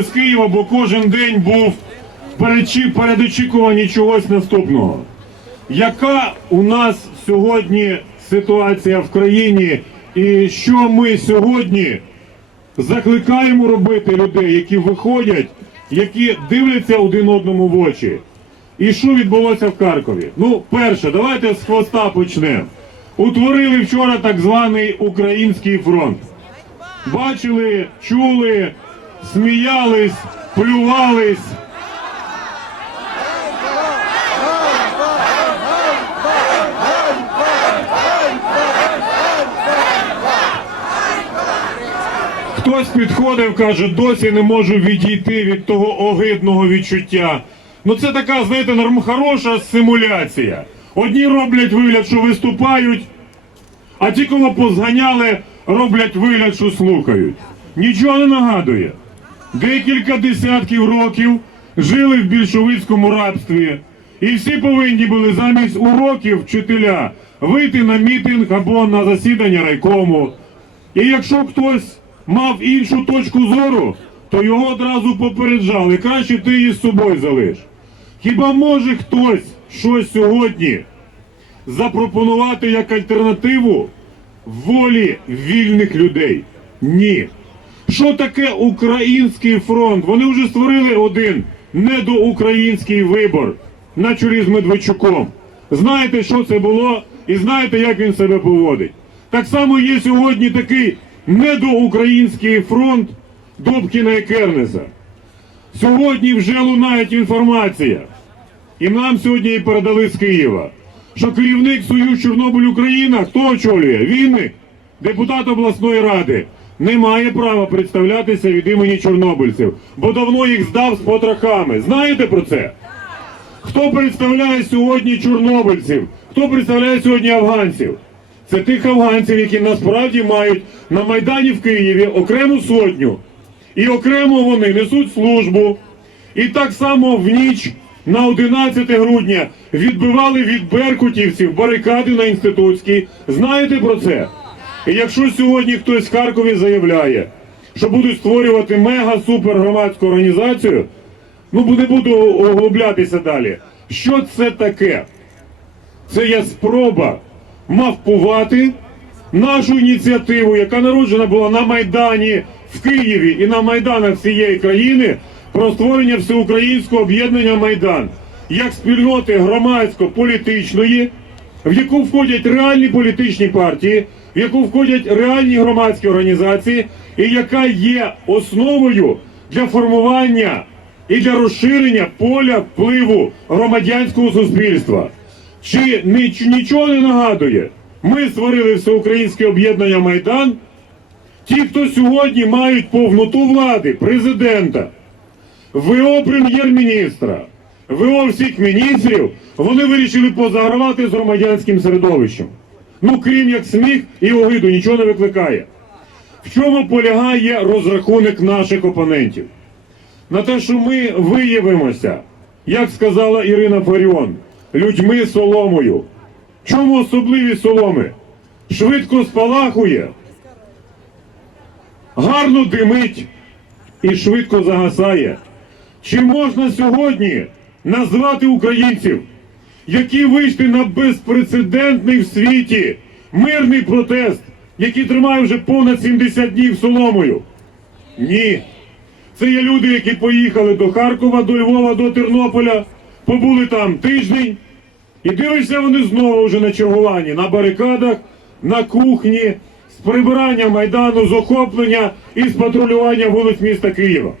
З Києва, бо кожен день був передочікування чогось наступного. Яка у нас сьогодні ситуація в країні, і що ми сьогодні закликаємо робити людей, які виходять, які дивляться один одному в очі? І що відбулося в Каркові? Ну, перше, давайте з хвоста почнемо. Утворили вчора так званий Український фронт. Бачили, чули сміялись, плювались. Хтось підходив, каже, досі не можу відійти від того огидного відчуття. Ну це така, знаєте, норм хороша симуляція. Одні роблять вигляд, що виступають, а ті, кого позганяли, роблять вигляд, що слухають. Нічого не нагадує декілька десятків років жили в більшовицькому рабстві, і всі повинні були замість уроків вчителя вийти на мітинг або на засідання райкому. І якщо хтось мав іншу точку зору, то його одразу попереджали. Краще ти її з собою залиш. Хіба може хтось щось сьогодні запропонувати як альтернативу волі вільних людей? Ні. Що таке український фронт? Вони вже створили один недоукраїнський вибор на чолі з Медведчуком. Знаєте, що це було, і знаєте, як він себе поводить. Так само є сьогодні такий недоукраїнський фронт Добкіна і Кернеса. Сьогодні вже лунають інформація, і нам сьогодні і передали з Києва, що керівник Союз Чорнобиль Україна хто очолює? Вінник, депутат обласної ради не має права представлятися від імені чорнобильців, бо давно їх здав з потрохами. Знаєте про це? Хто представляє сьогодні чорнобильців? Хто представляє сьогодні афганців? Це тих афганців, які насправді мають на Майдані в Києві окрему сотню. І окремо вони несуть службу. І так само в ніч на 11 грудня відбивали від беркутівців барикади на інститутській. Знаєте про це? І якщо сьогодні хтось в Харкові заявляє, що будуть створювати мега супергромадську організацію, ну не буду оглублятися далі. Що це таке? Це є спроба мавпувати нашу ініціативу, яка народжена була на Майдані в Києві і на Майданах всієї країни про створення всеукраїнського об'єднання Майдан як спільноти громадсько-політичної, в яку входять реальні політичні партії в яку входять реальні громадські організації, і яка є основою для формування і для розширення поля впливу громадянського суспільства. Чи нічого не нагадує? Ми створили всеукраїнське об'єднання Майдан. Ті, хто сьогодні мають повноту влади, президента, ВО прем'єр-міністра, ВО всіх міністрів, вони вирішили позагравати з громадянським середовищем ну крім як сміх і огиду, нічого не викликає. В чому полягає розрахунок наших опонентів? На те, що ми виявимося, як сказала Ірина Фаріон, людьми соломою. Чому особливі соломи? Швидко спалахує, гарно димить і швидко загасає. Чи можна сьогодні назвати українців? які вийшли на безпрецедентний в світі мирний протест, який тримає вже понад 70 днів соломою. Ні. Це є люди, які поїхали до Харкова, до Львова, до Тернополя, побули там тиждень. І дивишся вони знову вже на чергуванні, на барикадах, на кухні, з прибирання майдану, з охоплення і з патрулювання вулиць міста Києва.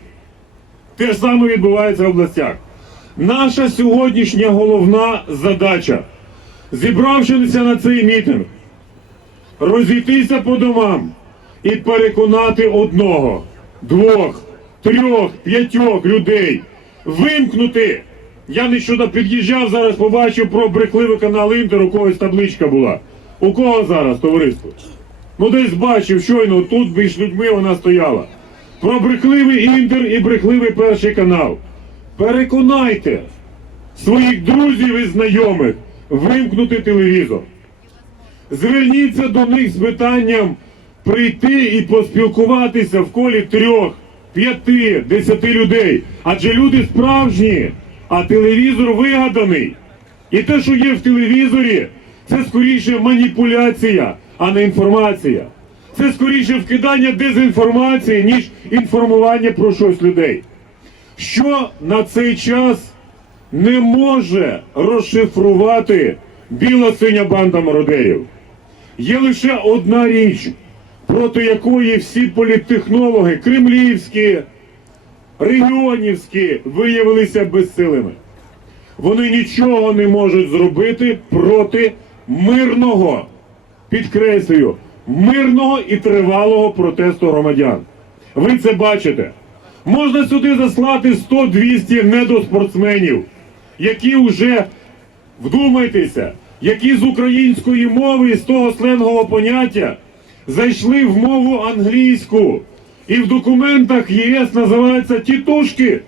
Те ж саме відбувається в областях. Наша сьогоднішня головна задача, зібравшися на цей мітинг, розійтися по домам і переконати одного, двох, трьох, п'ятьох людей, вимкнути. Я нещодавно під'їжджав, зараз побачив про брехливий канал Інтер, у когось табличка була. У кого зараз, товариство? Ну десь бачив, щойно тут між людьми вона стояла. Про брехливий інтер і брехливий перший канал. Переконайте своїх друзів і знайомих вимкнути телевізор. Зверніться до них з питанням прийти і поспілкуватися в колі трьох, п'яти, десяти людей. Адже люди справжні, а телевізор вигаданий. І те, що є в телевізорі, це скоріше маніпуляція, а не інформація. Це скоріше вкидання дезінформації, ніж інформування про щось людей що на цей час не може розшифрувати біла-синя банда мародеїв? Є лише одна річ, проти якої всі політтехнологи кремлівські, регіонівські виявилися безсилими. Вони нічого не можуть зробити проти мирного, підкреслюю, мирного і тривалого протесту громадян. Ви це бачите. Можна сюди заслати 100-200 недоспортсменів, які вже вдумайтеся, які з української мови і з того сленгового поняття зайшли в мову англійську. І в документах ЄС називаються тітушки.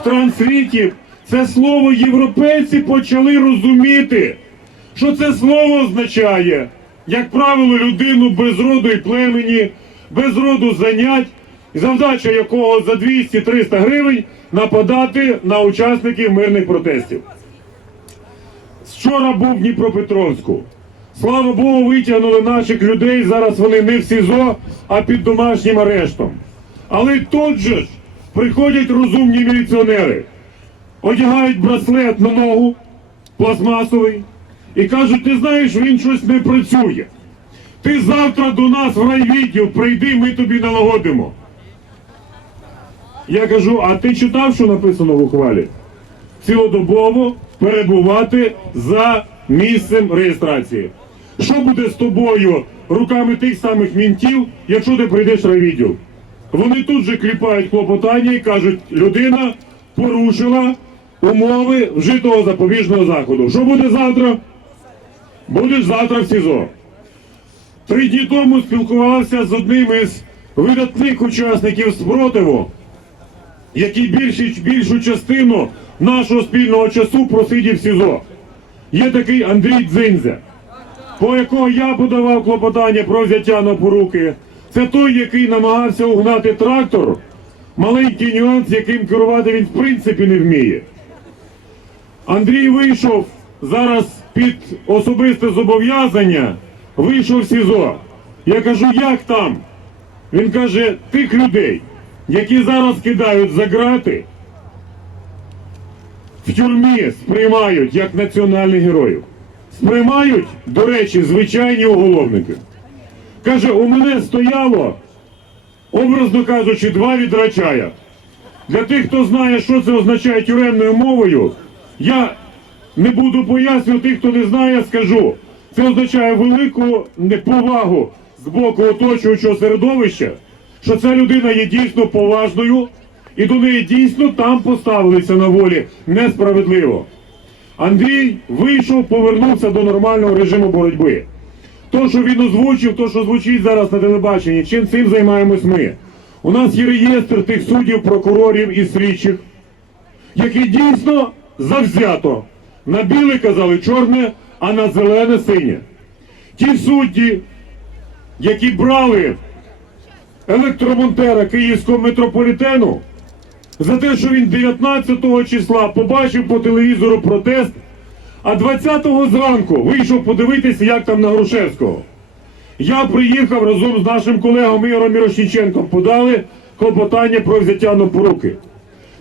В трансвіті це слово європейці почали розуміти, що це слово означає, як правило, людину без роду і племені, без роду занять задача якого за 200-300 гривень нападати на учасників мирних протестів. Вчора був в Дніпропетровську. Слава Богу, витягнули наших людей. Зараз вони не в СІЗО, а під домашнім арештом. Але тут же ж приходять розумні міліціонери, одягають браслет на ногу, пластмасовий, і кажуть: ти знаєш, він щось не працює. Ти завтра до нас в райвідділ прийди, ми тобі налагодимо. Я кажу, а ти читав, що написано в ухвалі? Цілодобово перебувати за місцем реєстрації. Що буде з тобою руками тих самих мінтів, якщо ти прийдеш райвідділ? Вони тут же кліпають клопотання і кажуть, людина порушила умови вжитого запобіжного заходу. Що буде завтра? Будеш завтра в СІЗО. Три дні тому спілкувався з одним із видатних учасників спротиву який більшу, більшу частину нашого спільного часу просидів СІЗО. Є такий Андрій Дзинзя, по якого я подавав клопотання про взяття на поруки. Це той, який намагався угнати трактор, маленький нюанс, яким керувати він в принципі не вміє. Андрій вийшов зараз під особисте зобов'язання, вийшов в СІЗО. Я кажу, як там? Він каже, тих людей які зараз кидають за грати, в тюрмі сприймають як національних героїв. Сприймають, до речі, звичайні уголовники. Каже, у мене стояло, образно кажучи, два відра чая. Для тих, хто знає, що це означає тюремною мовою, я не буду пояснювати, тих, хто не знає, скажу. Це означає велику неповагу з боку оточуючого середовища що ця людина є дійсно поважною і до неї дійсно там поставилися на волі несправедливо. Андрій вийшов, повернувся до нормального режиму боротьби. То, що він озвучив, то, що звучить зараз на телебаченні, чим цим займаємось ми. У нас є реєстр тих суддів, прокурорів і слідчих, які дійсно завзято на біле казали чорне, а на зелене синє. Ті судді, які брали електромонтера Київського метрополітену за те, що він 19 числа побачив по телевізору протест, а 20-го зранку вийшов подивитися, як там на Грушевського. Я приїхав разом з нашим колегом Ігорем Мірошніченком, подали клопотання про взяття на поруки.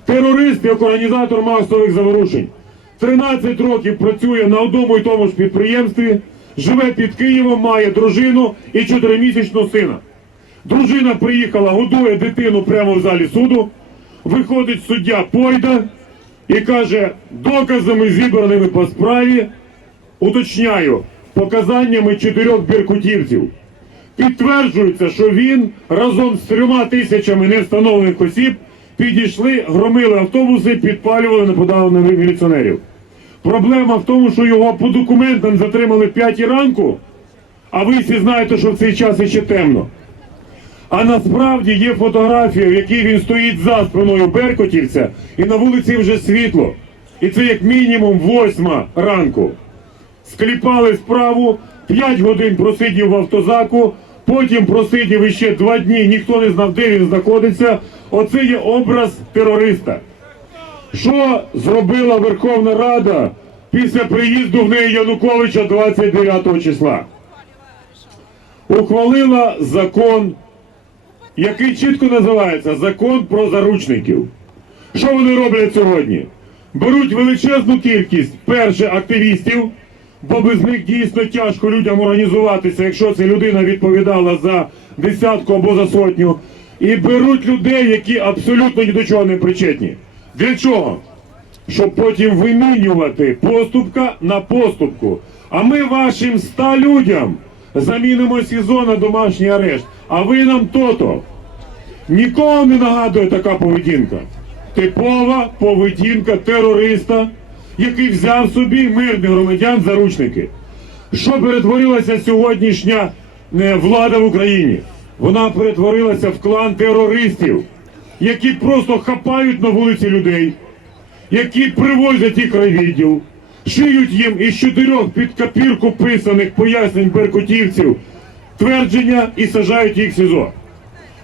Терорист, як організатор масових заворушень, 13 років працює на одному і тому ж підприємстві, живе під Києвом, має дружину і чотиримісячного сина. Дружина приїхала, годує дитину прямо в залі суду. Виходить суддя Пойда і каже, доказами зібраними по справі, уточняю, показаннями чотирьох біркутівців. Підтверджується, що він разом з трьома тисячами невстановлених осіб підійшли, громили автобуси, підпалювали нападали міліціонерів. Проблема в тому, що його по документам затримали в п'ятій ранку, а ви всі знаєте, що в цей час іще темно. А насправді є фотографія, в якій він стоїть за спиною Беркутівця, і на вулиці вже світло. І це як мінімум восьма ранку. Скліпали справу, п'ять годин просидів в автозаку, потім просидів іще два дні, ніхто не знав, де він знаходиться. Оце є образ терориста. Що зробила Верховна Рада після приїзду в неї Януковича 29 числа? Ухвалила закон який чітко називається Закон про заручників. Що вони роблять сьогодні? Беруть величезну кількість перших активістів, бо без них дійсно тяжко людям організуватися, якщо ця людина відповідала за десятку або за сотню. І беруть людей, які абсолютно ні до чого не причетні. Для чого? Щоб потім вимінювати поступка на поступку. А ми вашим ста людям замінимо СІЗО на домашній арешт. А ви нам то-то. Нікого не нагадує така поведінка. Типова поведінка терориста, який взяв собі мирних громадян заручники. Що перетворилася сьогоднішня е, влада в Україні? Вона перетворилася в клан терористів, які просто хапають на вулиці людей, які привозять їх райвідділ, шиють їм із чотирьох під копірку писаних пояснень беркутівців твердження і сажають їх в СІЗО.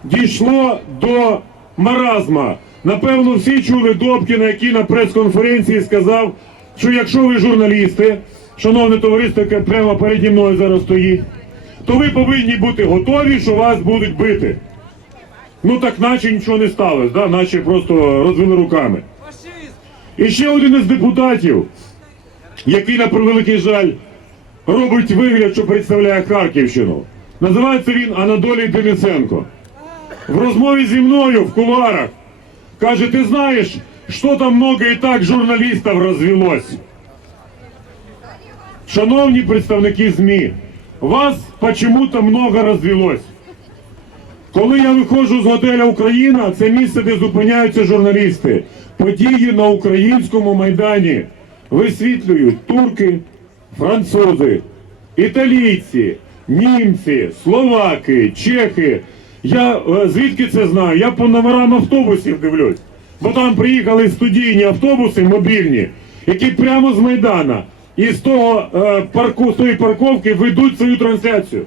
Дійшло до маразма. Напевно, всі чули Добкіна, який на прес-конференції сказав, що якщо ви журналісти, шановне товариство, яке прямо переді мною зараз стоїть, то ви повинні бути готові, що вас будуть бити. Ну так наче нічого не сталося, да? наче просто розвели руками. І ще один із депутатів який на превеликий жаль робить вигляд, що представляє Харківщину. Називається він Анатолій Деміценко. В розмові зі мною в кулуарах каже: ти знаєш, що там много і так журналістів розвелось. Шановні представники ЗМІ, вас почему-то много розвелось. Коли я виходжу з готеля Україна, це місце, де зупиняються журналісти, події на українському майдані висвітлюють турки, французи, італійці, німці, словаки, чехи. Я е, звідки це знаю? Я по номерам автобусів дивлюсь, бо там приїхали студійні автобуси мобільні, які прямо з Майдана і з того е, парку з тої парковки ведуть свою трансляцію.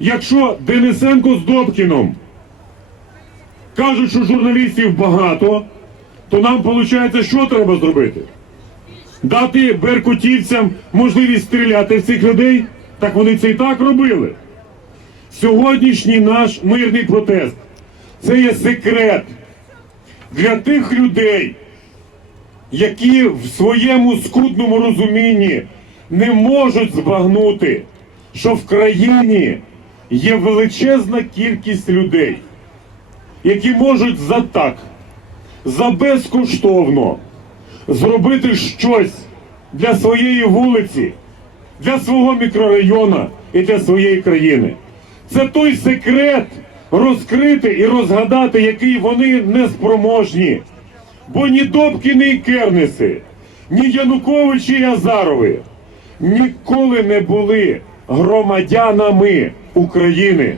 Якщо Денисенко з Добкіном кажуть, що журналістів багато, то нам виходить, що треба зробити? дати беркутівцям можливість стріляти в цих людей, так вони це і так робили. Сьогоднішній наш мирний протест це є секрет для тих людей, які в своєму скудному розумінні не можуть збагнути, що в країні є величезна кількість людей, які можуть за так, за безкоштовно зробити щось для своєї вулиці, для свого мікрорайону і для своєї країни. Це той секрет розкрити і розгадати, який вони неспроможні. Бо ні Добкіни і Кернеси, ні Януковичі і Азарови ніколи не були громадянами України.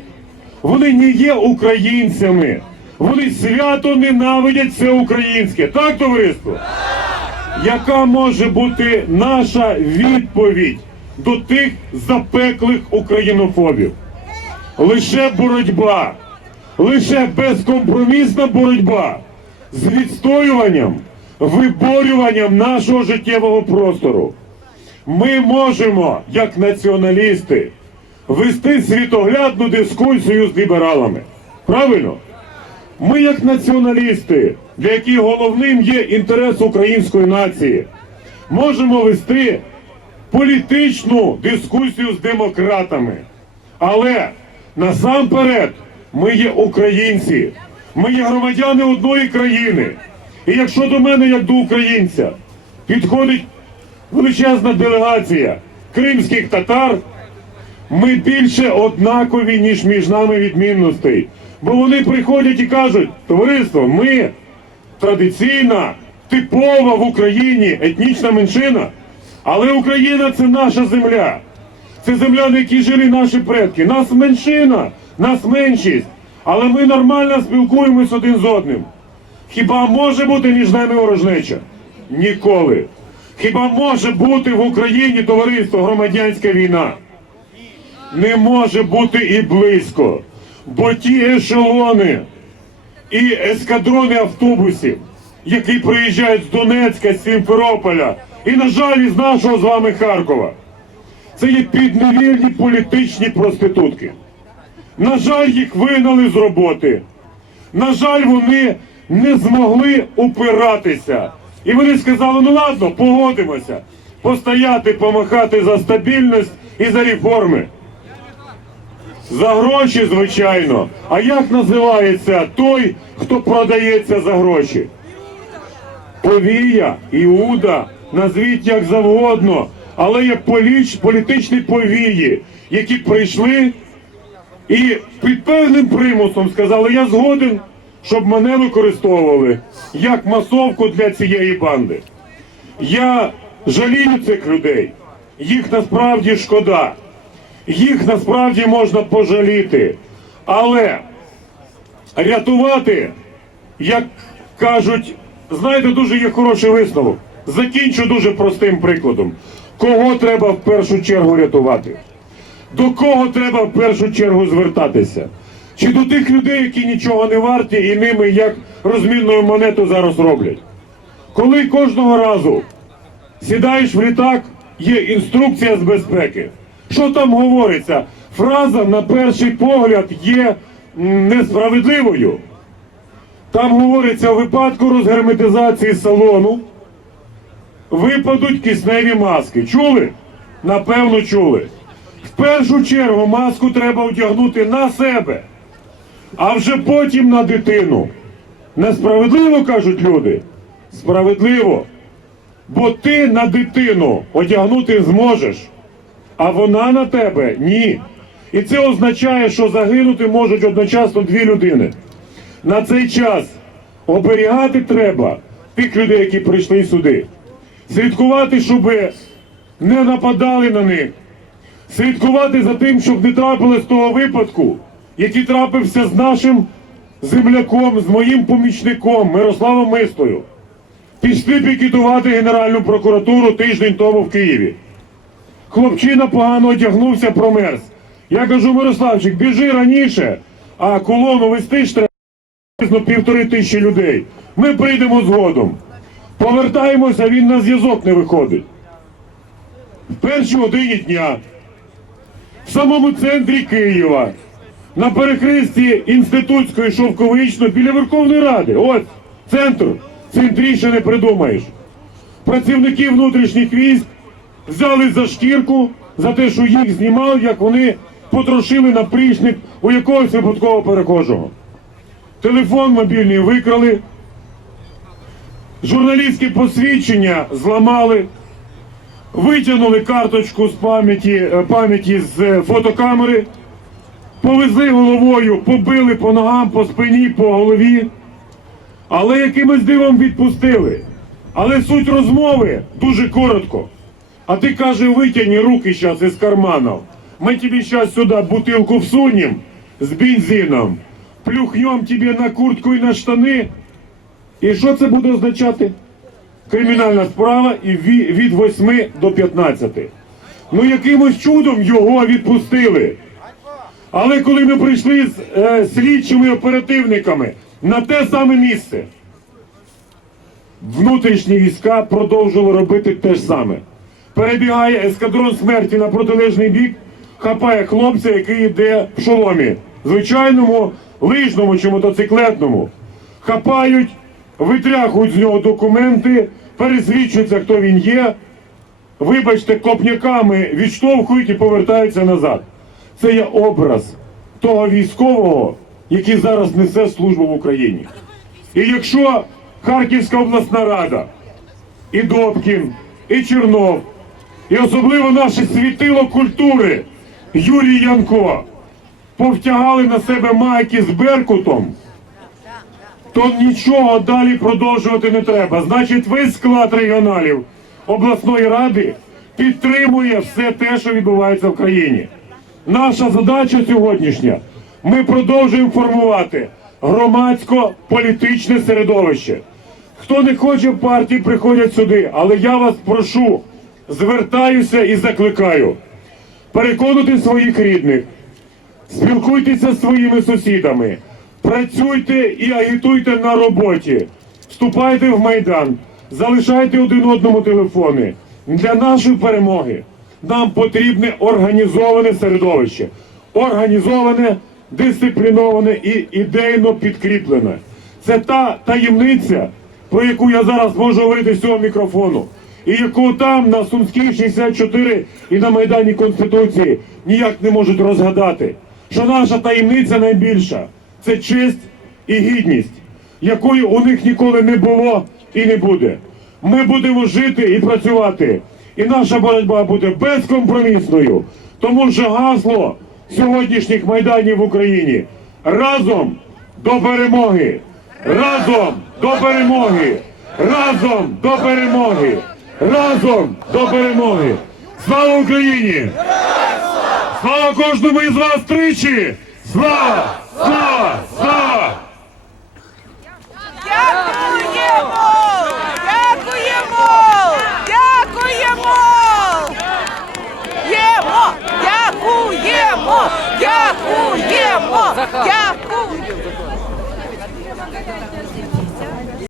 Вони не є українцями. Вони свято ненавидять все українське. Так, товариство? яка може бути наша відповідь до тих запеклих українофобів? Лише боротьба, лише безкомпромісна боротьба з відстоюванням, виборюванням нашого життєвого простору. Ми можемо, як націоналісти, вести світоглядну дискусію з лібералами. Правильно? Ми, як націоналісти, для яких головним є інтерес української нації, можемо вести політичну дискусію з демократами. Але насамперед ми є українці, ми є громадяни одної країни. І якщо до мене, як до українця, підходить величезна делегація кримських татар, ми більше однакові, ніж між нами відмінностей. Бо вони приходять і кажуть, товариство, ми традиційна, типова в Україні етнічна меншина, але Україна це наша земля. Це земля, на якій жили наші предки. Нас меншина, нас меншість, але ми нормально спілкуємось один з одним. Хіба може бути між нами ворожнеча? Ніколи. Хіба може бути в Україні товариство громадянська війна? Не може бути і близько бо ті ешелони і ескадрони автобусів, які приїжджають з Донецька, з Сімферополя, і, на жаль, із нашого з вами Харкова, це є підневільні політичні проститутки. На жаль, їх вигнали з роботи. На жаль, вони не змогли упиратися. І вони сказали, ну ладно, погодимося, постояти, помахати за стабільність і за реформи. За гроші, звичайно. А як називається той, хто продається за гроші? Повія, Іуда, назвіть як завгодно, але є поліч, політичні повії, які прийшли і під певним примусом сказали: я згоден, щоб мене використовували як масовку для цієї банди. Я жалію цих людей, їх насправді шкода їх насправді можна пожаліти. Але рятувати, як кажуть, знаєте, дуже є хороший висновок. Закінчу дуже простим прикладом. Кого треба в першу чергу рятувати? До кого треба в першу чергу звертатися? Чи до тих людей, які нічого не варті, і ними як розмінною монету зараз роблять? Коли кожного разу сідаєш в літак, є інструкція з безпеки. Що там говориться? Фраза, на перший погляд, є несправедливою. Там говориться у випадку розгерметизації салону. Випадуть кисневі маски. Чули? Напевно, чули. В першу чергу маску треба одягнути на себе, а вже потім на дитину. Несправедливо кажуть люди. Справедливо. Бо ти на дитину одягнути зможеш а вона на тебе ні. І це означає, що загинути можуть одночасно дві людини. На цей час оберігати треба тих людей, які прийшли сюди, слідкувати, щоб не нападали на них, слідкувати за тим, щоб не трапилось того випадку, який трапився з нашим земляком, з моїм помічником Мирославом Мистою. Пішли пікетувати Генеральну прокуратуру тиждень тому в Києві. Хлопчина погано одягнувся, промерз. Я кажу, Мирославчик, біжи раніше, а колону вести ж треба півтори тисячі людей. Ми прийдемо згодом. Повертаємося, він на зв'язок не виходить. В першій годині дня, в самому центрі Києва, на перехресті інститутської шовковичної біля Верховної Ради. Ось центр. Центріше не придумаєш. Працівники внутрішніх військ взяли за шкірку за те, що їх знімав, як вони потрошили напрічник у якогось випадкового перехожого. Телефон мобільний викрали, журналістські посвідчення зламали, витягнули карточку з пам'яті е, пам'яті з е, фотокамери, повезли головою, побили по ногам, по спині, по голові. Але якимось дивом відпустили. Але суть розмови дуже коротко. А ты, каже, вытяни руки сейчас из карманов. Мы тебе сейчас сюда бутылку всунем с бензином, плюхнем тебе на куртку и на штаны. І що це буде означати? Кримінальна справа і від 8 до 15. Ну, якимось чудом його відпустили. Але коли ми прийшли з е, слідчими оперативниками на те саме місце, внутрішні війська продовжували робити те ж саме перебігає ескадрон смерті на протилежний бік, хапає хлопця, який йде в шоломі. Звичайному, лижному чи мотоциклетному. Хапають, витряхують з нього документи, пересвідчуються, хто він є. Вибачте, копняками відштовхують і повертаються назад. Це є образ того військового, який зараз несе службу в Україні. І якщо Харківська обласна рада, і Добкін, і Чернов і особливо наше світило культури Юрій Янко повтягали на себе майки з Беркутом, то нічого далі продовжувати не треба. Значить, весь склад регіоналів обласної ради підтримує все те, що відбувається в країні. Наша задача сьогоднішня ми продовжуємо формувати громадсько-політичне середовище. Хто не хоче партії, приходять сюди, але я вас прошу звертаюся і закликаю переконати своїх рідних, спілкуйтеся з своїми сусідами, працюйте і агітуйте на роботі, вступайте в майдан, залишайте один одному телефони. Для нашої перемоги нам потрібне організоване середовище, організоване, дисципліноване і ідейно підкріплене. Це та таємниця, про яку я зараз можу говорити з цього мікрофону і яку там на Сумській 64 і на Майдані Конституції ніяк не можуть розгадати, що наша таємниця найбільша це честь і гідність, якої у них ніколи не було і не буде. Ми будемо жити і працювати, і наша боротьба буде безкомпромісною. Тому що гасло сьогоднішніх майданів в Україні разом до перемоги, разом до перемоги, разом до перемоги разом до перемоги. Слава Україні! Слава кожному із вас тричі! Слава! Слава! Слава! Дякуємо! Дякуємо! Дякуємо! Дякуємо! Дякуємо! Дякуємо! Дякуємо!